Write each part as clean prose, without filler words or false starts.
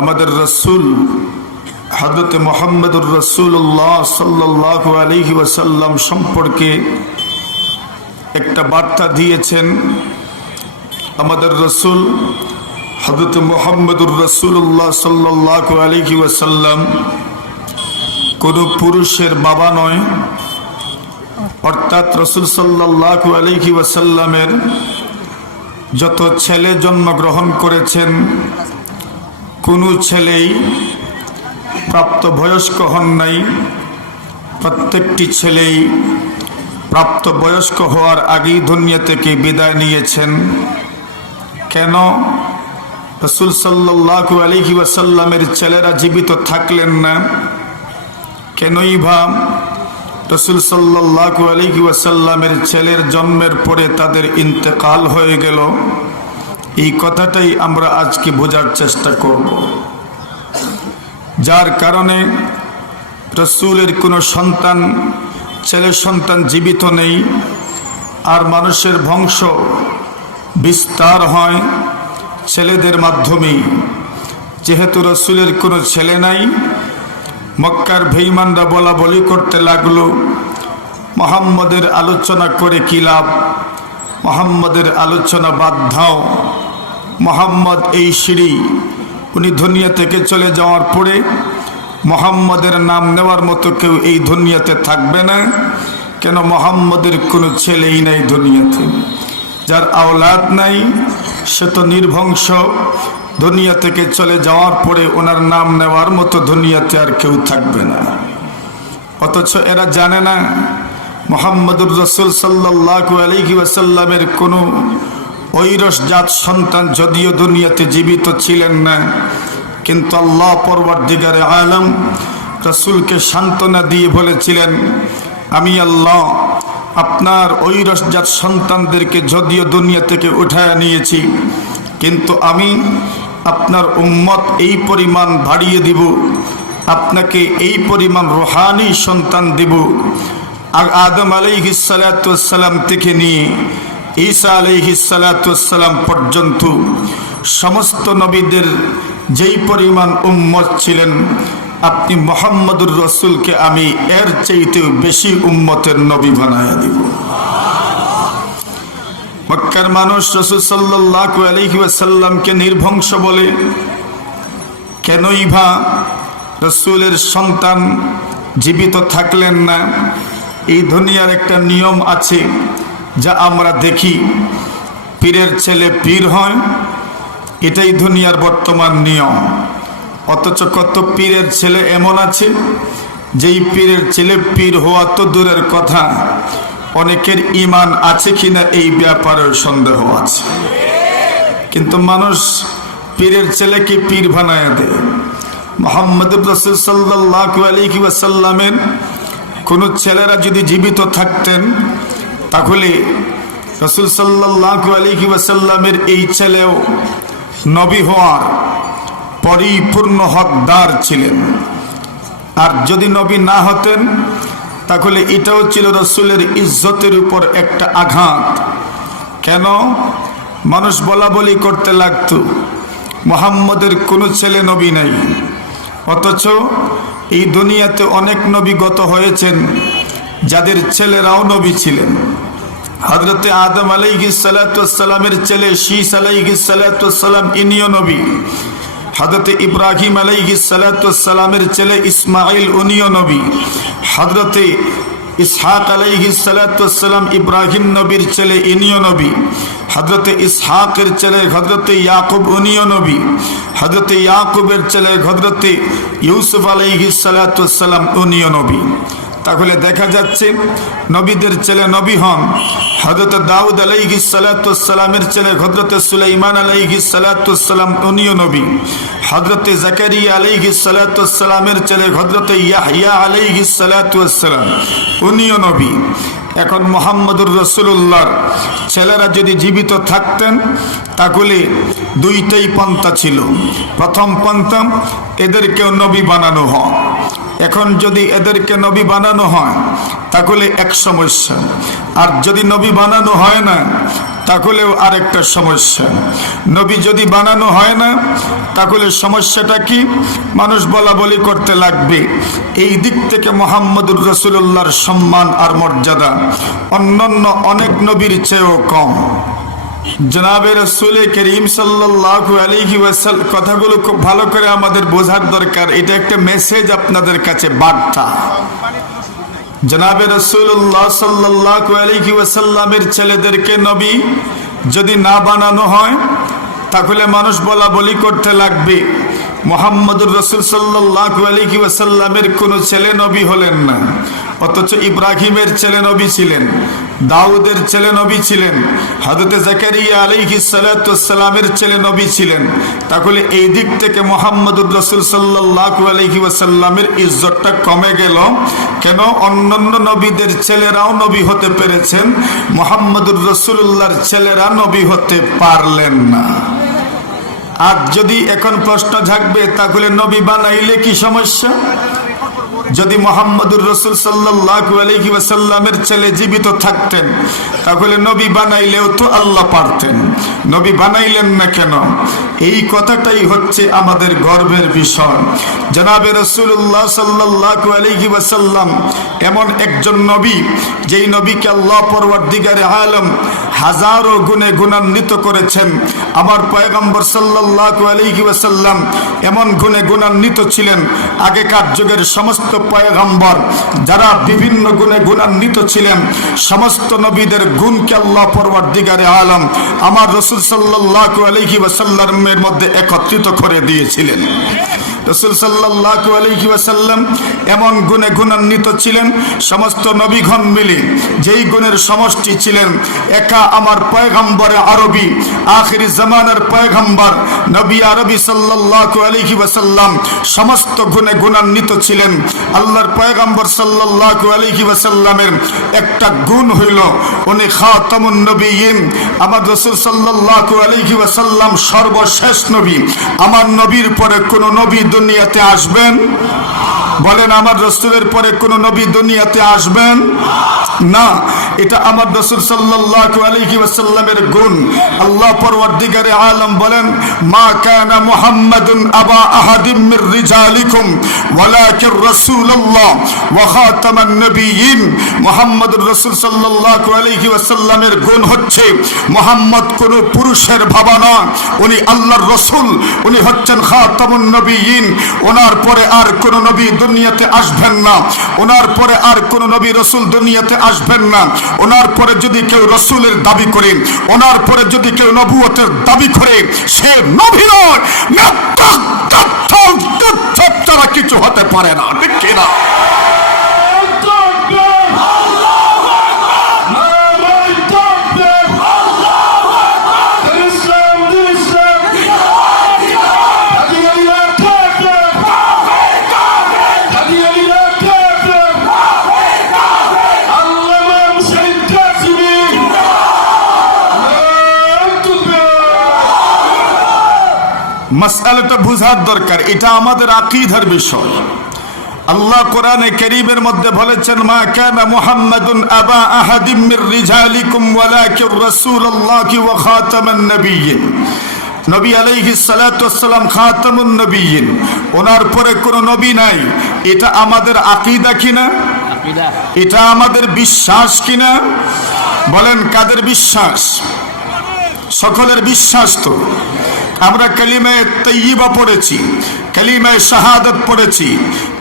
আমাদের রসুল হযরত মুহাম্মদুর রাসূলুল্লাহ সাল্লাল্লাহু আলাইহি ওয়াসাল্লাম সম্পর্কে একটা বার্তা দিয়েছেন। আমাদের রসুল হযরত মুহাম্মদুর রাসূলুল্লাহ সাল্লাল্লাহু আলাইহি ওয়াসাল্লাম কোনো পুরুষের বাবা নয়, অর্থাৎ রসুল সাল্লাল্লাহু আলাইহি ওয়াসাল্লামের যত ছেলে জন্মগ্রহণ করেছেন কোনো ছেলেই প্রাপ্তবয়স্ক হন নাই। প্রত্যেকটি ছেলেই প্রাপ্তবয়স্ক হওয়ার আগেই দুনিয়া থেকে বিদায় নিয়েছেন। কেন? রাসূল সাল্লাল্লাহু আলাইহি ওয়াসাল্লামের ছেলেরা জীবিত থাকলেন না? কেনই বা রাসূল সাল্লাল্লাহু আলাইহি ওয়াসাল্লামের ছেলের জন্মের পরে তাদের ইন্তেকাল হয়ে গেল? এই কথাটাই আমরা আজকে বোঝার চেষ্টা করব। যার কারণে রাসূলের কোনো সন্তান, ছেলে সন্তান জীবিত নেই, আর মানুষের বংশ বিস্তার হয় ছেলেদের মাধ্যমেই। যেহেতু রাসূলের কোনো ছেলে নাই, মক্কার বেঈমানরা বলা বলি করতে লাগলো, মুহাম্মদের আলোচনা করে কি লাভ, মুহাম্মদের আলোচনা বাদ দাও। মুহাম্মদ এই সিঁড়ি, উনি দুনিয়া থেকে চলে যাওয়ার পরে মুহাম্মদের নাম নেওয়ার মতো কেউ এই দুনিয়াতে থাকবে না। কেন? মুহাম্মদের কোনো ছেলেই নাই দুনিয়াতে। যার আওলাদ নাই সে তো নির্বংশ, দুনিয়া থেকে চলে যাওয়ার পরে ওনার নাম নেওয়ার মতো দুনিয়াতে আর কেউ থাকবে না। অথচ এরা জানে না মুহাম্মদুর রাসূল সাল্লাল্লাহু আলাইহি ওয়াসাল্লামের কোনো ঐরস জাত সন্তান যদিও দুনিয়াতে জীবিত ছিলেন না, কিন্তু আল্লাহ পরওয়ারদিগারে আলম রাসূলকে সান্ত্বনা দিয়ে বলেছিলেন, আমি আল্লাহ আপনার ঐরস জাত সন্তানদেরকে যদিও দুনিয়া থেকে উঠায় নিয়েছি, কিন্তু আমি আপনার উম্মত এই পরিমাণ বাড়িয়ে দিব, আপনাকে এই পরিমাণ রুহানি সন্তান দিব। আদম আলাইহিস সালাতু ওয়াস সালাম থেকে নিয়ে ঈসা আলাইহিস সালাতু ওয়াস সালাম পর্যন্ত সমস্ত নবীদের যেই পরিমাণ উম্মত ছিলেন, আপনি মুহাম্মদুর রাসূলকে আমি এর চাইতেও বেশি উম্মতের নবী বানায়া দিব। মক্কার মানুষ রাসূল সাল্লাল্লাহু আলাইহি ওয়াসাল্লামকে নির্বংশ বলে। কেনই বা রাসূলের সন্তান জীবিত থাকলেন না? এই দুনিয়ার একটা নিয়ম আছে যা আমরা দেখি, পীরের ছেলে পীর হয়, এটাই দুনিয়ার বর্তমান নিয়ম। অথচ কত পীরের ছেলে এমন আছে যেই পীরের ছেলে পীর হওয়া তো দূরের কথা, অনেকের ঈমান আছে কিনা এই ব্যাপারের সন্দেহ আছে। কিন্তু মানুষ পীরের ছেলেকে পীর বানায় দেয়। মুহাম্মদুর রাসূল সাল্লাল্লাহু আলাইহি ওয়াসাল্লামের কোন ছেলেরা যদি জীবিত থাকতেন, তাহলে রাসূল সাল্লাল্লাহু আলাইহি ওয়াসাল্লামের এই ছেলেও নবী হওয়ার পরিপূর্ণ হকদার ছিলেন। আর যদি নবী না হতেন তাহলে এটাও ছিল রাসূলের ইজ্জতের উপর একটা আঘাত। কেন? মানুষ বলা বলি করতে লাগতো মুহাম্মদের কোনো ছেলে নবী নাই, অথচ এই দুনিয়াতে অনেক নবী গত হয়েছেন যাদের ছেলেরাও নবী ছিলেন। হযরতে আদম আলাইহিস সালাতু ওয়াস সালামের ছেলে শীস আলাইহিস সালাতু ওয়াস সালাম ইনিও নবী। হযরতে ইব্রাহিম আলাইহিস সালাতু ওয়াস সালামের ছেলে ইসমাঈল উনিও নবী। হযরতে ইসহাক আলাইহিস সালাতু ওয়াস সালাম ইব্রাহিম নবীর ছেলে ইনিও নবী। হযরতে ইসহাকের ছেলে হযরতে ইয়াকুব উনিও নবী। হযরতে ইয়াকুবের ছেলে হযরতে ইউসুফ আলাইহিস সালাতু ওয়াস সালাম উনিও নবী। তাহলে দেখা যাচ্ছে নবীদের ছেলে নবী হন। হযরত দাউদ আলাইহিস সালাতু ওয়াস সালামের ছেলে হযরত সুলাইমান আলাইহিস সালাতু ওয়াস সালাম উনিও নবী। হযরত জাকারিয়া আলাইহিস সালাতু ওয়াস সালামের ছেলে হযরত ইয়াহইয়া আলাইহিস সালাতু ওয়াস সালাম উনিও নবী। এখন মুহাম্মদুর রাসূলুল্লাহর ছেলেরা যদি জীবিত থাকতেন তাহলে দুইটাই পন্থা ছিল। প্রথম পন্থা, এদেরকেও নবী বানানো হয়। এখন যদি এদেরকে নবী বানানো হয় তাহলে এক সমস্যা, আর যদি নবী বানানো হয় না তাহলেও আরেকটা সমস্যা। নবী যদি বানানো হয় না তাহলে সমস্যাটা কি? মানুষ বলা বলি করতে লাগবে। এই দিক থেকে মুহাম্মদুর রাসূলুল্লাহর সম্মান আর মর্যাদা অন্যান্য অনেক নবীর চেয়েও কম। জনাবে রাসূল করিম সাল্লাল্লাহু আলাইহি ওয়াসাল্লাম, কথাগুলো খুব ভালো করে আমাদের বোঝার দরকার। এটা একটা মেসেজ আপনাদের কাছে, বার্তা। জনাবে রাসূলুল্লাহ সাল্লাল্লাহু আলাইহি ওয়াসাল্লামের ছেলেদেরকে নবী যদি না বানানো হয় তাহলে মানুষ বলা বলি করতে লাগবে মুহাম্মদুর রাসূল সাল্লাল্লাহু আলাইহি ওয়াসাল্লামের কোনো ছেলে নবী হলেন না, অথচ ইব্রাহিমের ছেলে নবী ছিলেন, দাউদের ছেলে নবী ছিলেন, হযরত জাকারিয়া আলাইহিস সালাতু ওয়াস সালামের ছেলে নবী ছিলেন। তাহলে এই দিক থেকে মুহাম্মদুর রাসূল সাল্লাল্লাহু আলাইহি ওয়াসাল্লামের ইজ্জতটা কমে গেল কেন? অন্যান্য নবীদের ছেলেরাও নবী হতে পেরেছেন, মুহাম্মদুর রাসূলুল্লাহর ছেলেরা নবী হতে পারলেন না। আর যদি এখন প্রশ্ন থাকবে তাহলে নবী বানাইলে কি সমস্যা? যদি মুহাম্মদুর রাসূল সাল্লাল্লাহু আলাইহি ওয়াসাল্লামের ছেলে জীবিত থাকতেন তাহলে নবী বানাইলেও তো আল্লাহ পারতেন, নবী বানাইলেন না কেন? এই কথাটাই হচ্ছে আমাদের গর্বের বিষয়। জনাবে রাসূলুল্লাহ সাল্লাল্লাহু আলাইহি ওয়াসাল্লাম এমন একজন নবী, যেই নবীকে আল্লাহ পরওয়ারদিগারে আলম হাজারো গুণে গুণান্বিত করেছেন। আমার পয়গম্বর সাল্লাল্লাহু আলাইহি ওয়াসাল্লাম এমন গুণে গুণান্বিত ছিলেন, আগেকার যুগের সমস্ত পয়গম্বর যারা বিভিন্ন গুণে গুণান্বিত ছিলেন, সমস্ত নবীদের গুণকে আল্লাহ পরওয়ারদিগারে আলম আমার রাসূল সাল্লাল্লাহু আলাইহি ওয়াসাল্লামের মধ্যে একত্রিত করে দিয়েছিলেন। রাসূল সাল্লাল্লাহু আলাইহি ওয়াসাল্লাম এমন গুণে গুণান্বিত ছিলেন, সমস্ত নবীগণ মিলে যেই গুণের সমষ্টি ছিলেন, একা আমার পয়গম্বরে আরবি আখিরি জামানার পয়গম্বর নবী আরবি সাল্লাল্লাহু আলাইহি ওয়াসাল্লাম সমস্ত গুণে গুণান্বিত ছিলেন। আল্লাহর পয়গম্বর সাল্লাল্লাহু আলাইহি ওয়াসাল্লামের একটা গুণ হইল উনি খাতামুন নবিয়্যিন, আমার রাসূল সাল্লাল্লাহু আলাইহি ওয়াসাল্লাম সর্বশেষ নবী। আমার নবীর পরে কোন নবী দুনিয়াতে আসবেন? বলেন, আমার রাসূলের পরে কোন নবী দুনিয়াতে আসবেন না। এটা আমার রাসূল সাল্লাল্লাহু আলাইহি ওয়াসাল্লামের গুণ। আল্লাহ পরওয়ারদিগারে আলম বলেন, মা কানা মুহাম্মাদুন আবা আহাদিম মির রিজালিকুম ওয়ালাকিন রাসূলুল্লাহ ওয়া খাতামান নবিয়্যিন। মুহাম্মদুর রাসূল সাল্লাল্লাহু আলাইহি ওয়াসাল্লামের গুণ হচ্ছে মুহাম্মদ কোন পুরুষের বাবা না, উনি আল্লাহর রাসূল, উনি হচ্ছেন খাতামুন নবিয়্যিন। ওনার পরে আর কোন নবী দুনিয়াতে আসবেন না, ওনার পরে আর কোন নবী রাসূল দুনিয়াতে আসবেন না। ওনার পরে যদি কেউ রাসূলের দাবি করে, ওনার পরে যদি কেউ নবুয়তের দাবি করে, সে নবী নয়, তারা কিছু হতে পারে না, ঠিক কিনা? মাসআলাটা বুঝার দরকার, এটা আমাদের আকীদার বিষয়। আল্লাহ কোরআনে কারীমের মধ্যে বলেছেন, মা কানা মুহাম্মাদুন আবা আহাদিম মির রিজালিকুম ওয়ালাকিন রাসূলুল্লাহি ওয়া খাতামান নবিয়্যিন। নবী আলাইহিস সালাতু ওয়াস সালাম খাতামুন নবিয়্যিন, ওনার পরে কোনো নবী নাই। এটা আমাদের আকীদা কিনা? এটা আমাদের বিশ্বাস কিনা? বলেন, কাদের বিশ্বাস? সকলের বিশ্বাস তো। আমরা কালিমায়ে তাইয়্যিবা পড়েছি, কালিমায়ে শাহাদাত পড়েছি,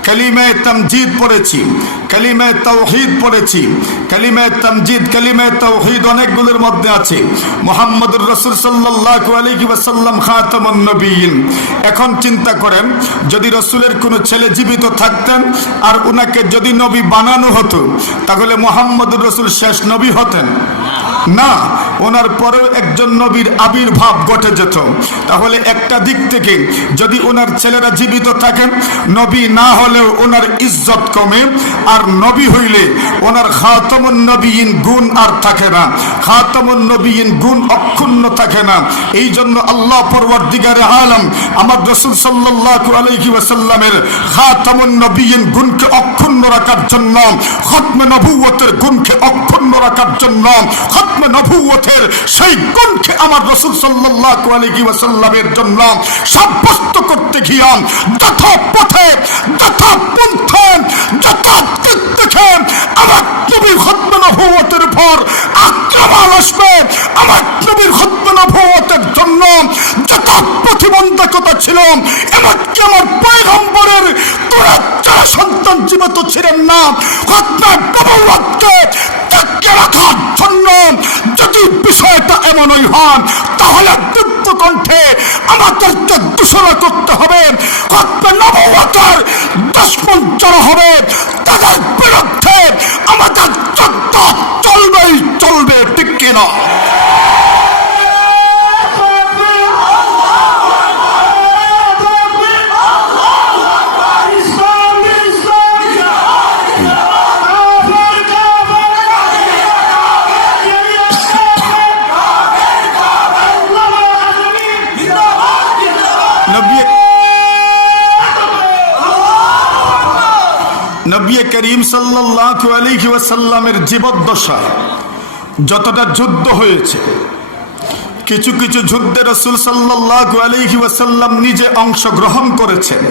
কালিমায়ে তামজিদ পড়েছি, কালিমায়ে তাওহীদ পড়েছি। কালিমায়ে তামজিদ, কালিমায়ে তাওহীদ অনেকগুলোর মধ্যে আছে। মুহাম্মদুর রাসূল সাল্লাল্লাহু আলাইহি ওয়াসাল্লাম খাতামুন নবিয়্যিন। এখন চিন্তা করেন, যদি রাসূলের কোনো ছেলে জীবিত থাকতেন আর উনাকে যদি নবী বানানো হতো, তাহলে মুহাম্মদুর রাসূল শেষ নবী হতেন না। ওনার পরেও একজন নবীর আবির্ভাব ঘটে যেত। তাহলে একটা দিক থেকে যদি ওনার ছেলেরা জীবিত থাকেন, নবী না হলেও ওনার ইজ্জত কমে, আর নবী হইলে ওনার খাতামুন নবীন গুণ আর থাকে না, খাতামুন নবীন গুণ অক্ষুণ্ণ থাকে না। এই জন্য আল্লাহ পরওয়ারদিগারে আলম আমার রাসূল সাল্লাল্লাহু আলাইহি ওয়াসাল্লামের খাতামুন নবীন গুণকে অক্ষুণ্ণ রাখার জন্য, খতমে নবুয়তের গুণকে অক্ষুণ্ণ রাখার জন্য, খতমে নবুয়তের সেই গুণকে আমার রাসূল সাল্লাল্লাহু আলাইহি ওয়াসাল্লামের জন্য সাব্যস্ত করতে গিয়ে যথা পথে যথা পন্থে যথা দিক থেকে আমার নবীর খতমে নবুয়তের উপর আক্রমণ আসবে, আমার নবীর খতমে নবুয়তের জন্য যত প্রতিবন্ধকতা ছিল, এমনকি আমার পয়গম্বরের যারা সন্তান জীবিত ছিলেন না, খতমে নবুয়তকে টিকিয়ে রাখার জন্য যদি বিষয়টা এমনই হয়, তাহলে দীপ্ত কণ্ঠে আমাদেরকে ঘোষণা করতে হবে খতমে নবুয়তের দুশমন যারা হবে তাদের বিরুদ্ধে আমাদের যুদ্ধ চলবেই চলবে, ঠিক কিনা? নবী করিম সাল্লাল্লাহু আলাইহি ওয়াসাল্লামের জীবদ্দশায় যতটা যুদ্ধ হয়েছে, কিছু কিছু যুদ্ধে রাসূল সাল্লাল্লাহু আলাইহি ওয়াসাল্লাম নিজে অংশগ্রহণ করেছেন,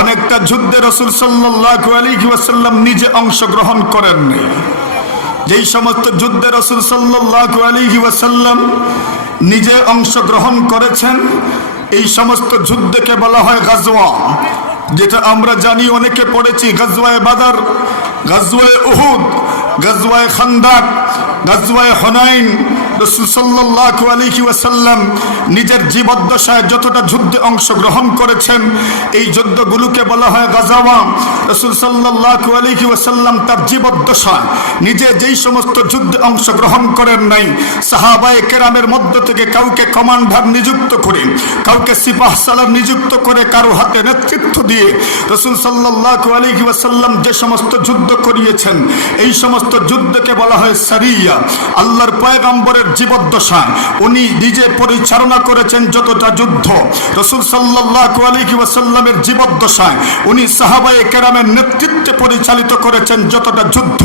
অনেকটা যুদ্ধে রাসূল সাল্লাল্লাহু আলাইহি ওয়াসাল্লাম নিজে অংশগ্রহণ করেননি। যেই সমস্ত যুদ্ধে রাসূল সাল্লাল্লাহু আলাইহি ওয়াসাল্লাম নিজে অংশগ্রহণ করেছেন, এই সমস্ত যুদ্ধকে বলা হয় গাজওয়া, যেটা আমরা জানি, অনেকে পড়েছি, গাজওয়ায়ে বাদর, গাজওয়ায়ে উহুদ, গাজওয়ায়ে খান্দাক, গাজওয়ায়ে হুনাইন। রাসূল সাল্লাল্লাহু আলাইহি ওয়াসাল্লাম নিজের জীবদ্দশায় যতটা যুদ্ধে অংশগ্রহণ করেছেন, এই যুদ্ধগুলোকে বলা হয় গাজাওয়া। রাসূল সাল্লাল্লাহু আলাইহি ওয়াসাল্লাম তার জীবদ্দশায় নিজে যেই সমস্ত যুদ্ধে অংশগ্রহণ করেন নাই, সাহাবায়ে কেরামের মধ্য থেকে কাউকে কমান্ডার নিযুক্ত করে, কাউকে সিপাহ সালার নিযুক্ত করে, কারো হাতে নেতৃত্ব দিয়ে রাসূল সাল্লাল্লাহু আলাইহি ওয়াসাল্লাম যে সমস্ত যুদ্ধ করিয়েছেন, এই সমস্ত যুদ্ধকে বলা হয় সারিয়া। আল্লাহর পয়গম্বরের জীবদ্দশায় উনি নিজে পরিচালনা করেছেন যতটা যুদ্ধ, রাসূল সাল্লাল্লাহু আলাইহি ওয়াসাল্লামের জীবদ্দশায় উনি সাহাবায়ে কেরামের নেতৃত্বে পরিচালিত করেছেন যতটা যুদ্ধ,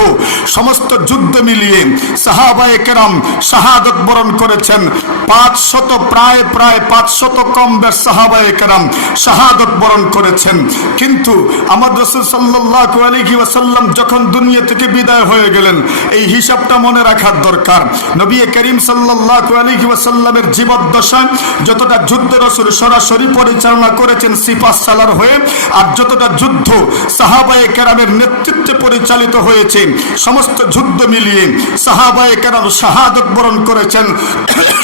সমস্ত যুদ্ধ মিলিয়ে সাহাবায়ে কেরাম শাহাদাত বরণ করেছেন 500, প্রায় 500 কম বেশ সাহাবায়ে কেরাম শাহাদাত বরণ করেছেন। কিন্তু আমার রাসূল সাল্লাল্লাহু আলাইহি ওয়াসাল্লাম যখন দুনিয়া থেকে বিদায় হয়ে গেলেন, এই হিসাবটা মনে রাখার দরকার। নবী করিম সাল্লাল্লাহু আলাইহি ওয়াসাল্লামের জীবদ্দশায় যতটা যুদ্ধ রাসূল সরাসরি পরিচালনা করেছেন সিপাহ সালার হয়ে, আর যতটা যুদ্ধ সাহাবায়ে কেরামের নেতৃত্বে পরিচালিত হয়েছে, সমস্ত যুদ্ধ মিলিয়ে সাহাবায়ে কেরাম শাহাদাত বরণ করেছেন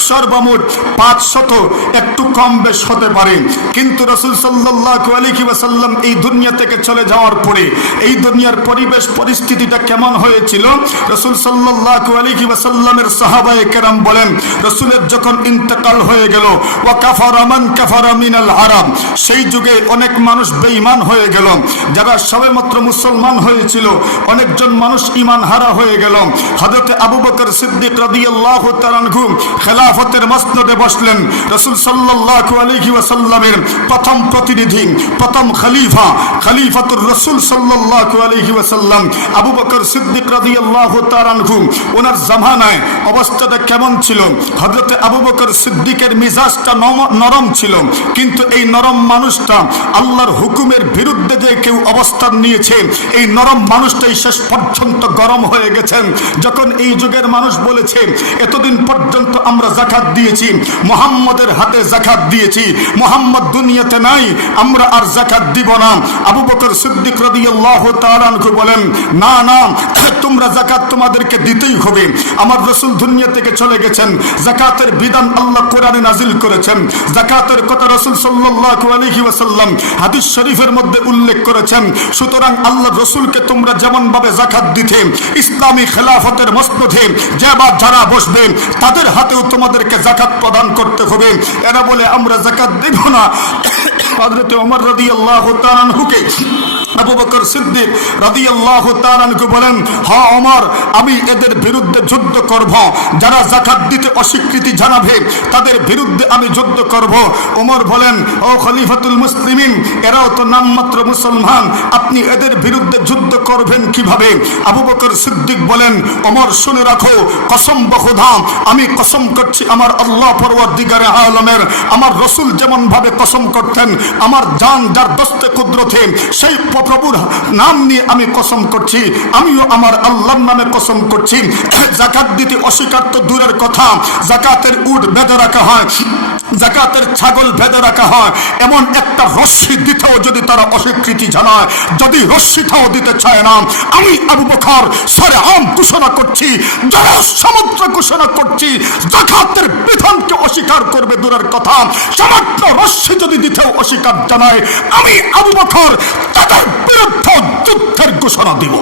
সর্বমোট 500, একটু কম বেশ হতে পারে। কিন্তু রাসূল সাল্লাল্লাহু আলাইহি ওয়াসাল্লাম এই দুনিয়া থেকে চলে যাওয়ার পরে এই দুনিয়ার পরিবেশ পরিস্থিতিটা কেমন হয়েছিল, রাসূল সাল্লাল্লাহু আলাইহি ওয়াসাল্লামের সাহাবায়ে কেরাম বলেন, রাসূলের যখন ইন্তেকাল হয়ে গেল, ওয়া কাফারা মান কাফারা মিনাল আরব, সেই যুগে অনেক মানুষ বেঈমান হয়ে গেল, যারা সবেমাত্র মুসলমান হয়েছিল অনেকজন মানুষ ঈমান হারা হয়ে গেল। হযরত আবু বকর সিদ্দিক রাদিয়াল্লাহু তাআলা আনহু খেলাফতের মসনদে বসলেন। রাসূল সাল্লাল্লাহু আলাইহি ওয়াসাল্লামের প্রথম প্রতিনিধি, প্রথম খলিফা, খলিফাতুর রাসূল সাল্লাল্লাহু আলাইহি ওয়াসাল্লাম আবু বকর সিদ্দিক রাদিয়াল্লাহু তাআলা আনহু, ওনার জামানায় অবস্থাটা কেমন ছিল? হযরত আবু বকর সিদ্দিকের মিজাজটা নরম ছিল, কিন্তু এই নরম মানুষটা আল্লাহর হুকুমের বিরুদ্ধে যে কেউ অবস্থান নিয়েছে, এই নরম মানুষটাই শেষ পর্যন্ত গরম হয়ে গেছেন। যখন এই যুগের মানুষ বলেছে, এতদিন পর্যন্ত আমরা যাকাত দিয়েছি, মুহাম্মদের হাতে যাকাত দিয়েছি, মুহাম্মদ দুনিয়াতে নাই, আমরা আর যাকাত দিব না, আবু বকর সিদ্দিক রাদিয়াল্লাহু তাআলা আনহু বলেন, না না, তোমরা যাকাত তোমাদেরকে দিতেই হবে, আমার রাসূল দুনিয়া থেকে চলে গেছেন। যাকাতের বিধান আল্লাহ কোরআনে নাজিল করেছেন। যাকাতের কথা রাসূল সাল্লাল্লাহু আলাইহি ওয়াসাল্লাম হাদিস শরীফের মধ্যে উল্লেখ করেছেন। সুতরাং আল্লাহ রসুলকে তোমরা যেমন ভাবে যাকাত দিতে, ইসলামী খেলাফতের মসনদে যারা বসবে তাদের হাতেও তোমাদেরকে যাকাত প্রদান করতে হবে। এরা বলে আমরা যাকাত দেব না। হযরত ওমর রাদিয়াল্লাহু তাআলা আনহুকে আবু বকর সিদ্দিক রাদিয়াল্লাহু তাআলা আনহু বলেন, হ্যাঁ ওমর, আমি এদের বিরুদ্ধে যুদ্ধ করব। যারা যাকাত দিতে অস্বীকৃতি জানাবে তাদের বিরুদ্ধে আমি যুদ্ধ করব। ওমর বলেন, ও খলিফাতুল মুসলিমিন, এরাও তো নামমাত্র মুসলমান, আপনি এদের বিরুদ্ধে যুদ্ধ করবেন কিভাবে? আবু বকর সিদ্দিক বলেন, ওমর শুনে রাখো, কসম বখুদা, আমি কসম করছি আমার আল্লাহ পরওয়ারদিগারে আলমের, আমার রসুল যেমন ভাবে কসম করতেন, আমার জান যার দস্তে কুদরতে, সেই প্রভুর নাম নিয়ে আমি কসম করছি, আমিও আমার আল্লাহর নামে কসম করছি। যাকাত দিতে অস্বীকার তো দূরের কথা, যাকাতের উট বেঁধে রাখা হয়, যাকাতের ছাগল বেঁধে রাখা হয়, এমন একটা রশ্মি দিতেও যদি তারা অস্বীকৃতি জানায়, যদি রশ্মিটাও দিতে চায় না, আমি আবু বকর সরে আম ঘোষণা করছি, যারা সমুদ্র ঘোষণা করছি, যাকাতের বিধানকে অস্বীকার করবে দূরের কথা, সামান্য রশ্মি যদি দিতেও অস্বীকার জানায়, আমি আবু বকর তাদের বিরুদ্ধে যুদ্ধের ঘোষণা দিব।